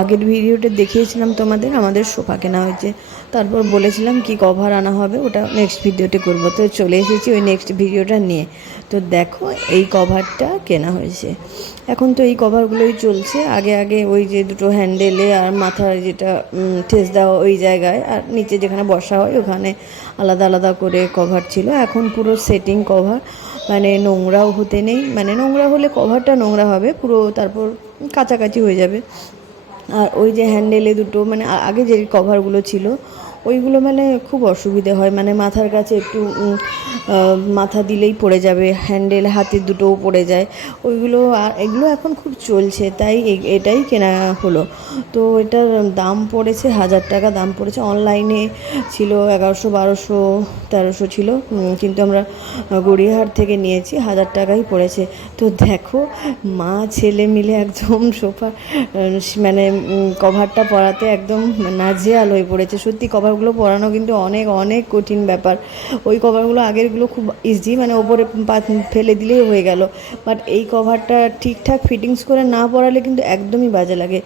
আগের ভিডিওটা দেখিয়েছিলাম তোমাদের, আমাদের সোফা কেনা হয়েছে। তারপর বলেছিলাম কি কভার আনা হবে, ওটা নেক্সট ভিডিওতে করব। তো চলে এসেছি ওই নেক্সট ভিডিওটা নিয়ে। তো দেখো, এই কভারটা কেনা হয়েছে। এখন তো এই কভারগুলোই চলছে। আগে আগে ওই যে দুটো হ্যান্ডেলে আর মাথার যেটা ঠেস দেওয়া ওই জায়গায়, আর নিচে যেখানে বসা হয়, ওখানে আলাদা আলাদা করে কভার ছিল। এখন পুরো সেটিং কভার মানে নোংরাও হতে নেই। মানে নোংরা হলে কভারটা নোংরা হবে, পুরো তারপর কাছাকাছি হয়ে যাবে। আর ওই যে হ্যান্ডেলে দুটো মানে আগে যে কভারগুলো ছিল ওইগুলো মানে খুব অসুবিধে হয়। মানে মাথার কাছে একটু মাথা দিলেই পড়ে যাবে, হ্যান্ডেল হাতে দুটোও পড়ে যায়। ওইগুলো আর এগুলো এখন খুব চলছে, তাই এটাই কেনা হলো। তো এটার দাম পড়েছে হাজার টাকা, দাম পড়েছে অনলাইনে ছিল এগারোশো, বারোশো, তেরোশো ছিল। কিন্তু আমরা গড়িয়াহাট থেকে নিয়েছি, হাজার টাকাই পড়েছে। তো দেখো, মা, ছেলে মিলে একদম সোফা মানে কভারটা পরাতে একদম নাজেহাল হয়ে পড়েছে। সত্যি কভারগুলো পরানো কিন্তু অনেক অনেক কঠিন ব্যাপার। ওই কভারগুলো আগেরগুলো খুব ইজি মানে ওপরে ফেলে দিলেই হয়ে গেল। বাট এই কভারটা ঠিকঠাক ফিটিংস করে না পরালে কিন্তু একদমই বাজে লাগে।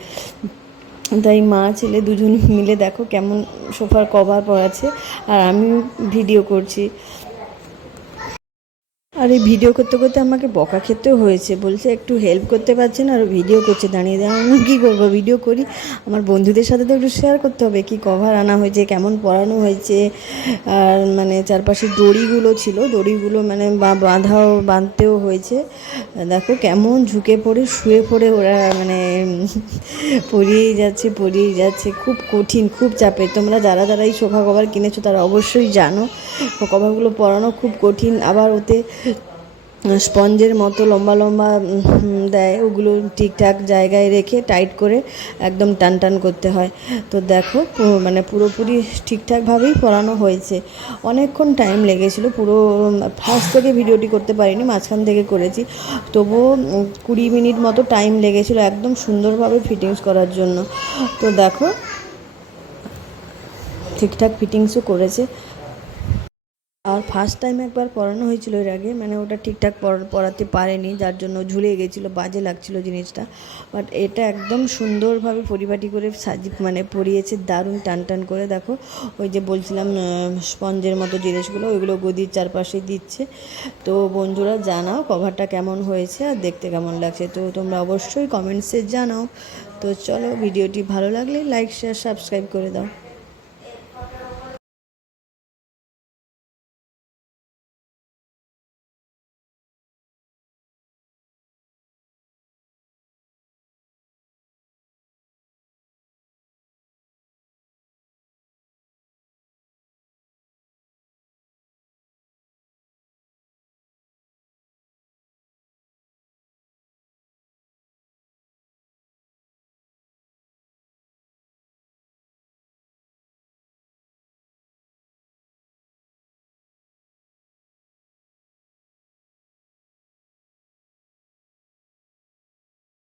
তাই মা, ছেলে দুজন মিলে দেখো কেমন সোফার কভার পরাচ্ছে আর আমি ভিডিও করছি। আর এই ভিডিও করতে করতে আমাকে বকা খেতেও হয়েছে। বলছে, একটু হেল্প করতে পারছে না, আর ভিডিও করছে। দাঁড়িয়ে দাঁড়িয়ে আমি কী করব? ভিডিও করি। আমার বন্ধুদের সাথে তো একটু শেয়ার করতে হবে, কি কভার আনা হয়েছে, কেমন পরানো হয়েছে। আর মানে চারপাশে দড়িগুলো ছিল, দড়িগুলো মানে বাঁধাও, বাঁধতেও হয়েছে। দেখো কেমন ঝুঁকে পড়ে, শুয়ে পড়ে ওরা মানে পড়িয়েই যাচ্ছে পড়িয়েই যাচ্ছে। খুব কঠিন, খুব চাপে। তোমরা যারা যারা এই সোফা কভার কিনেছো, তারা অবশ্যই জানো। কভারগুলো পরানো খুব কঠিন। আবার ওতে স্পঞ্জের মতো লম্বা লম্বা দেয়। ওগুলো ঠিকঠাক জায়গায় রেখে টাইট করে একদম টান টান করতে হয়। তো দেখো মানে পুরোপুরি ঠিকঠাকভাবেই পরানো হয়েছে। অনেকক্ষণ টাইম লেগেছিল, পুরো ফার্স্ট থেকে ভিডিওটি করতে পারিনি, মাঝখান থেকে করেছি। তবুও কুড়ি মিনিট মতো টাইম লেগেছিল একদম সুন্দরভাবে ফিটিংস করার জন্য। তো দেখো, ঠিকঠাক ফিটিংসও করেছে। আর ফার্স্ট টাইম একবার পড়ানো হয়েছিল এর আগে মানে ওটা ঠিকঠাক পরাতে পারেনি, যার জন্য ঝুলে গেছিল, বাজে লাগছিল জিনিসটা। বাট এটা একদম সুন্দরভাবে পরিপাটি করে সাজি মানে পরিয়েছে, দারুণ টান টান করে, দেখো। ওই যে বলছিলাম স্পঞ্জের মতো জিনিসগুলো, ওইগুলো গদির চারপাশে দিচ্ছে। তো বন্ধুরা, জানাও কভারটা কেমন হয়েছে আর দেখতে কেমন লাগছে। তো তোমরা অবশ্যই কমেন্টসে জানাও। তো চলো, ভিডিওটি ভালো লাগলে লাইক শেয়ার সাবস্ক্রাইব করে দাও।